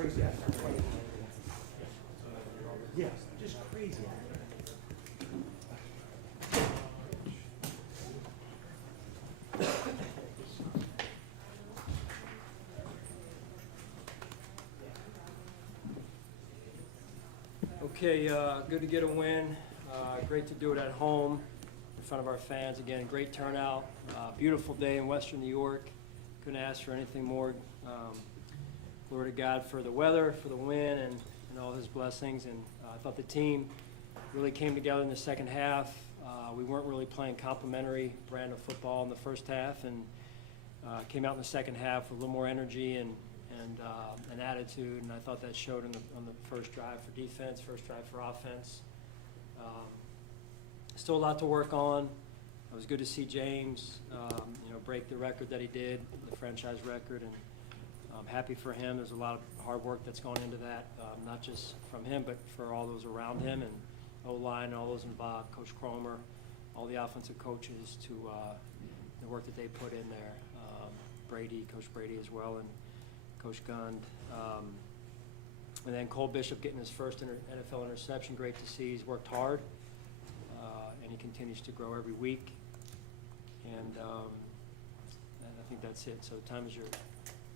Crazy out there. Yeah, just crazy out there. Okay, good to get a win. Great to do it at home in front of our fans. Again, great turnout. Beautiful day in Western New York. Couldn't ask for anything more. Glory to God for the weather, for the win, and all his blessings. And I thought the team really came together in the second half. We weren't really playing complimentary brand of football in the first half, and came out in the second half with a little more energy and an attitude, and I thought that showed on the first drive for defense, first drive for offense. Still a lot to work on. It was good to see James, break the record that he did, the franchise record, and I'm happy for him. There's a lot of hard work that's gone into that, not just from him, but for all those around him, and O-line, all those involved, Coach Cromer, all the offensive coaches, to the work that they put in there. Brady, Coach Brady as well, and Coach Gund. And then Cole Bishop getting his first NFL interception. Great to see. He's worked hard, and he continues to grow every week. And I think that's it. So time is yours.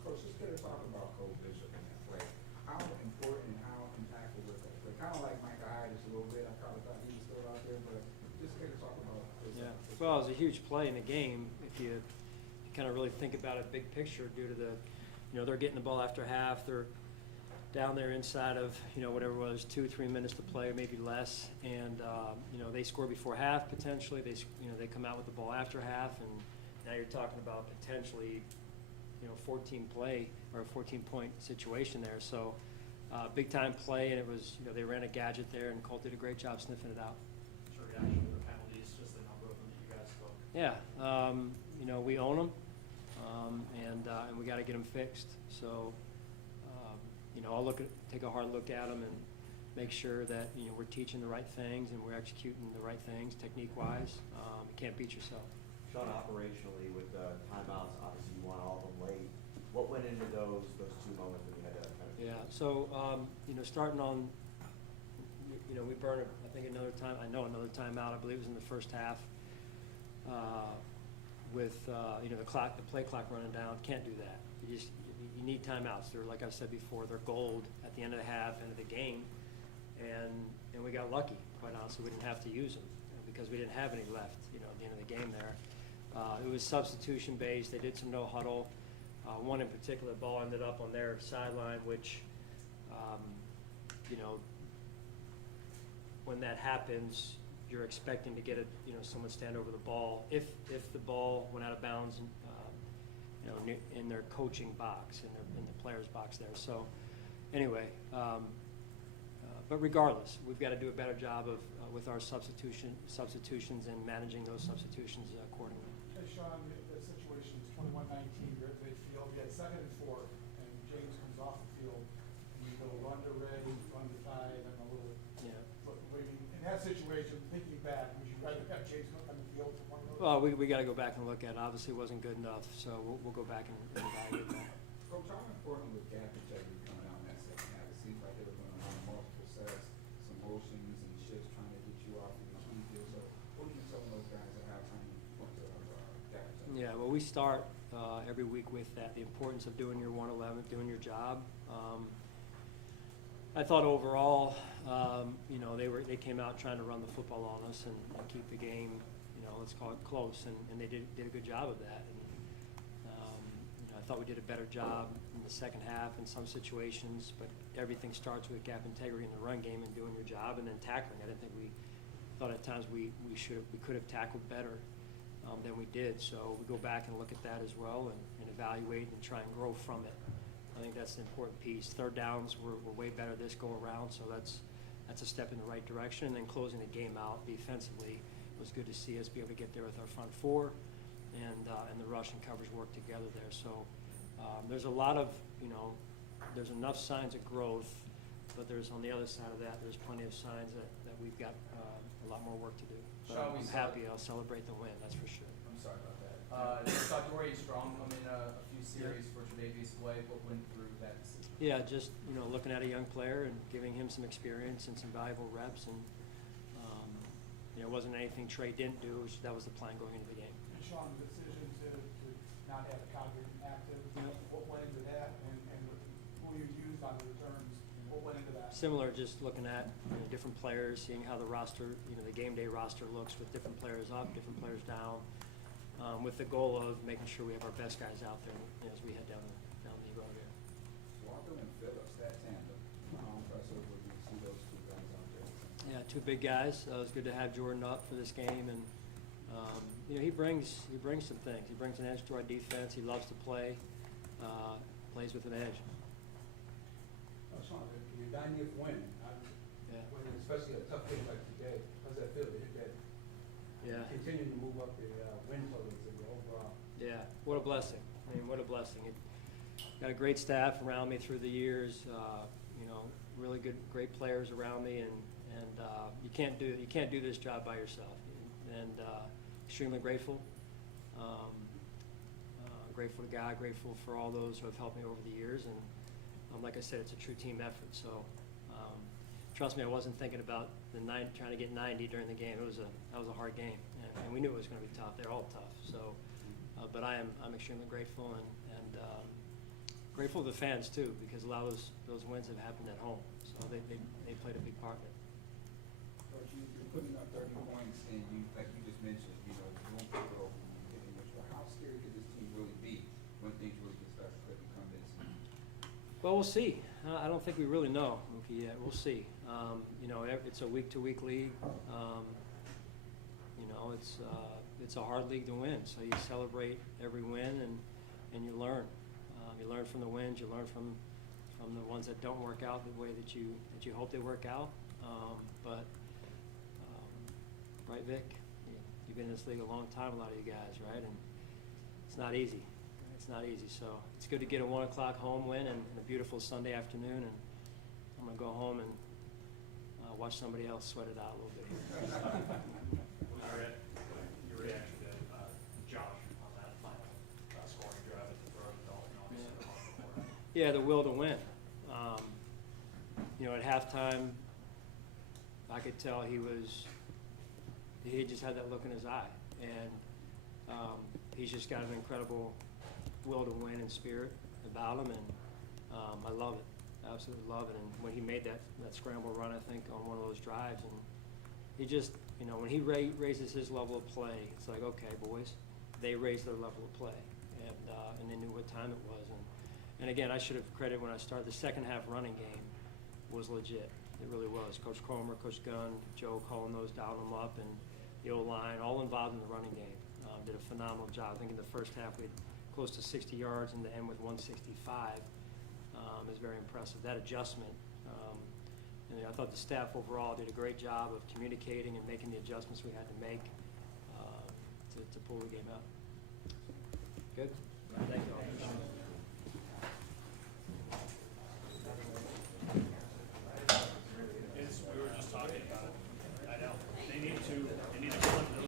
Coach, just get us talking about Cole Bishop in that play. How important, how impactful was that play? Kind of like Micah Hyde a little bit. I kind of thought he was still out there, but just get us talking about this. Yeah. Well, it was a huge play in the game. If you kind of really think about it big picture, due to the, they're getting the ball after half. They're down there inside of, whatever it was, 2-3 minutes to play, or maybe less. And, they score before half potentially. They come out with the ball after half, and now you're talking about potentially, 14 play or a 14-point situation there. So big time play, and it was, they ran a gadget there, and Colt did a great job sniffing it out. Sure, reaction to the penalties, just the number of them that you guys took. Yeah, we own them, and we got to get them fixed. So, I'll take a hard look at them and make sure that we're teaching the right things and we're executing the right things technique-wise. You can't beat yourself. Sean, operationally with the timeouts, obviously you want all of them late. What went into those two moments when you had to kind of? Yeah. So starting on, we burned I think another timeout. I believe it was in the first half. With the play clock running down, can't do that. You need timeouts. They're, like I said before, they're gold at the end of the half, end of the game, and we got lucky. Quite honestly, we didn't have to use them because we didn't have any left. At the end of the game there, it was substitution based. They did some no huddle. One in particular, the ball ended up on their sideline, which when that happens, you're expecting to get it, someone stand over the ball. If the ball went out of bounds, in their coaching box, in the player's box there. So, anyway, but regardless, we've got to do a better job of with our substitutions and managing those substitutions accordingly. Hey, Sean, the situation is 21-19. You're at midfield. You had 2nd and 4, and James comes off the field. And you go run to Ray, run to Ty, and then a little. Yeah. Look, in that situation, thinking back, would you rather have James on the field for one of those? Well, we got to go back and look at it. Obviously, it wasn't good enough, so we'll go back and evaluate that. Coach, how important was gap integrity coming out in that second half? It seems like they were going to run multiple sets, some motions and shifts trying to get you off of your key deal. So what are you telling those guys at halftime point to gap integrity? Yeah, well, we start every week with that, the importance of doing your 111, doing your job. I thought overall, they came out trying to run the football on us and keep the game, let's call it close, and they did a good job of that. And, I thought we did a better job in the second half in some situations, but everything starts with gap integrity in the run game and doing your job, and then tackling. I didn't think we thought at times we could have tackled better than we did. So we go back and look at that as well and evaluate and try and grow from it. I think that's an important piece. Third downs were way better this go around, so that's a step in the right direction. And then closing the game out defensively, it was good to see us be able to get there with our front four and the rush and coverage work together there. So there's a lot of, there's enough signs of growth, but there's on the other side of that, there's plenty of signs that we've got a lot more work to do. But Sean, I'm happy. I'll celebrate the win, that's for sure. I'm sorry about that. We saw Dorian Strong come in a few series for Tre'Davious White. What went through that decision? Yeah, just, you know, looking at a young player and giving him some experience and some valuable reps, and, you know, it wasn't anything Trey didn't do, that was the plan going into the game. And Sean, the decision to not have Calgary active, what went into that, and who you used on the returns, what went into that? Similar, just looking at, you know, different players, seeing how the roster, you know, the game day roster looks with different players up, different players down, with the goal of making sure we have our best guys out there, you know, as we head down the road here. Walker and Phillips, that tandem, how impressive would you see those two guys out there? Yeah, two big guys. It was good to have Jordan up for this game, and you know, he brings some things. He brings an edge to our defense. He loves to play, plays with an edge. Sean, you're 90th win, Yeah. winning especially a tough game like today. How's that feel to hit that? Yeah. Continuing to move up the win totals in the overall. Yeah, what a blessing. I mean, what a blessing. Got a great staff around me through the years. You know, really great players around me, and you can't do this job by yourself. And extremely grateful. Grateful to God, grateful for all those who have helped me over the years, and like I said, it's a true team effort. So trust me, I wasn't thinking about trying to get 90 during the game. That was a hard game, and we knew it was going to be tough. They're all tough. So, but I'm extremely grateful, and grateful to the fans too, because a lot of those wins have happened at home. So they played a big part in it. Coach, you're putting up 30 points, and you, like you just mentioned, you know, room for growth, getting mature. How scary could this team really be when things really get special that become this? Well, we'll see. I don't think we really know, Mookie, yet. We'll see. You know, it's a week-to-week league. You know, it's a hard league to win. So you celebrate every win, and you learn. You learn from the wins. You learn from the ones that don't work out the way that you hope they work out. Right, Vic? You've been in this league a long time, a lot of you guys, right? And it's not easy. It's not easy. So it's good to get a 1 o'clock home win and a beautiful Sunday afternoon. And I'm going to go home and watch somebody else sweat it out a little bit here. Your reaction to Josh on that final scoring drive at the throw of the Dolphin, obviously. Yeah, the will to win. You know, at halftime, I could tell he just had that look in his eye, and he's just got an incredible will to win and spirit about him, and I love it. Absolutely love it. And when he made that scramble run, I think, on one of those drives, and he just, you know, when he raises his level of play, it's like, okay, boys, they raised their level of play, and they knew what time it was. And again, I should have credited when I started. The second half running game was legit. It really was. Coach Cromer, Coach Gunn, Joe calling those down them up, and the O-line, all involved in the running game. Did a phenomenal job. I think in the first half we had close to 60 yards, and the end with 165 is very impressive. That adjustment, and I thought the staff overall did a great job of communicating and making the adjustments we had to make to pull the game out. Good. Thank you all.